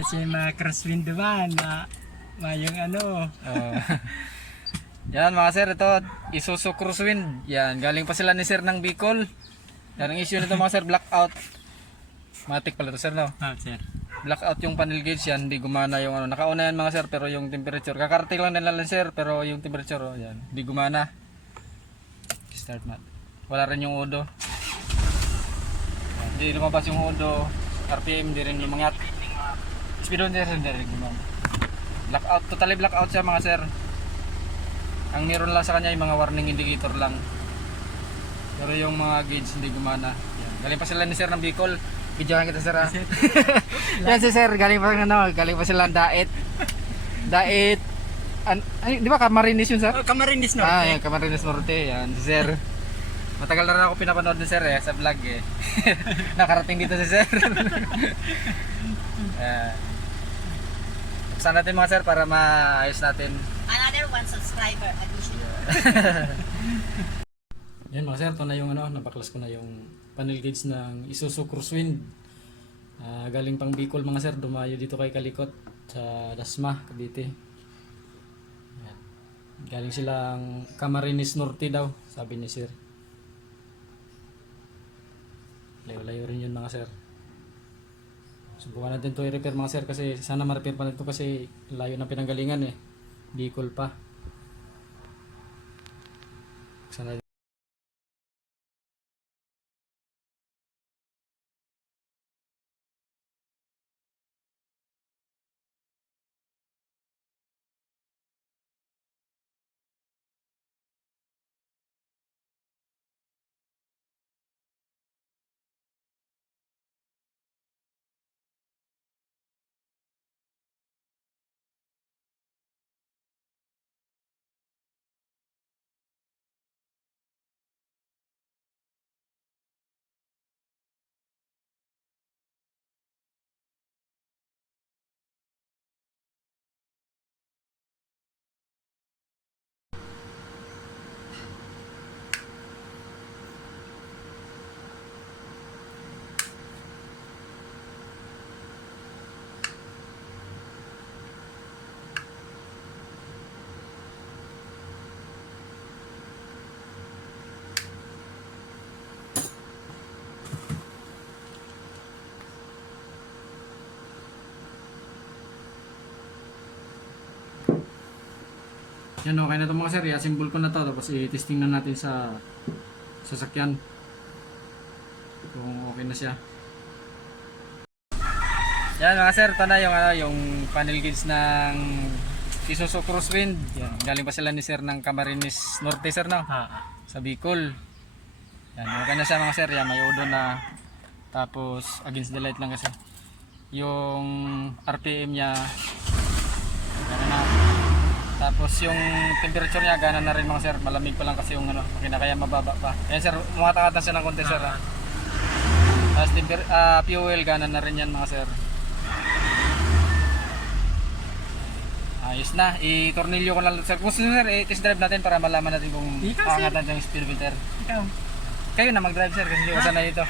Kasi mga crosswind naman na mayong ano. Yan mga sir, ito Isuzu Crosswind. Yan, galing pa sila ni sir ng Bicol. Yan ang issue nito mga sir, blackout. Matik pala to sir, no? Sir. Blackout yung panel gauge yan, hindi gumana yung ano. Nakauna yan mga sir, pero yung temperature, kakarating lang nila lang sir, pero yung temperature, yan, hindi gumana. Start na. Wala rin yung odo. Yan, hindi lumabas yung odo. RPM, hindi rin lumangat. Speedometer, hindi rin gumana. Blackout, totally blackout siya mga sir. Ang meron lang sa kanya yung mga warning indicator lang. Pero yung mga gauge hindi gumana. Yan. Galing pa sila ni sir ng Bicol. Videohan kita sir ha. Yan si sir, galing pa sila ng Daet. Daet. Ay, di ba Camarines yun sir? Camarines Norte. Yan, Camarines Norte. Yan si sir. Matagal na rin ako pinapanood ni sir sa vlog eh. Nakarating dito si sir. Buksan natin mga sir para maayos natin. Another 1 subscriber addition. Yan mga sir, ito na yung ano, napaklas ko na yung panel gauge ng Isuzu Crosswind. Galing pang Bicol mga sir, dumayo dito kay Kalikot sa Dasma, Cavite. Yan. Galing silang Camarines Norte daw, sabi ni sir. Layo-layo rin yun mga sir. Subukan natin ito i-repair mga sir kasi sana ma-repair pa nito kasi layo ng pinanggalingan eh. Bicol pa. Sana yan, okay na ito mga sir, i-assemble ko na ito tapos i-testing na natin sa sasakyan kung okay na siya. Yan mga sir, ito na yung, yung panel gauge ng Isuzu Crosswind. Yan, galing pa sila ni sir ng Camarines Norte sir, no? Sa Bicol. Yan, okay na siya mga sir, yan, may odo na, tapos against the light lang kasi yung RPM nya gana na. Tapos yung temperature niya gana na rin mga sir, malamig pa lang kasi yung ano, makina kaya mababa pa. Yan sir, umatang-atang siya ng konti sir. Tapos fuel gana na rin yan mga sir. Ayos na, i-tornilyo ko lang sir. Kung sino sir, i-test drive natin para malaman natin kung paangatan yung speedometer. Ikaw. Kayo na mag-drive sir kasi hindi ko sanay ito.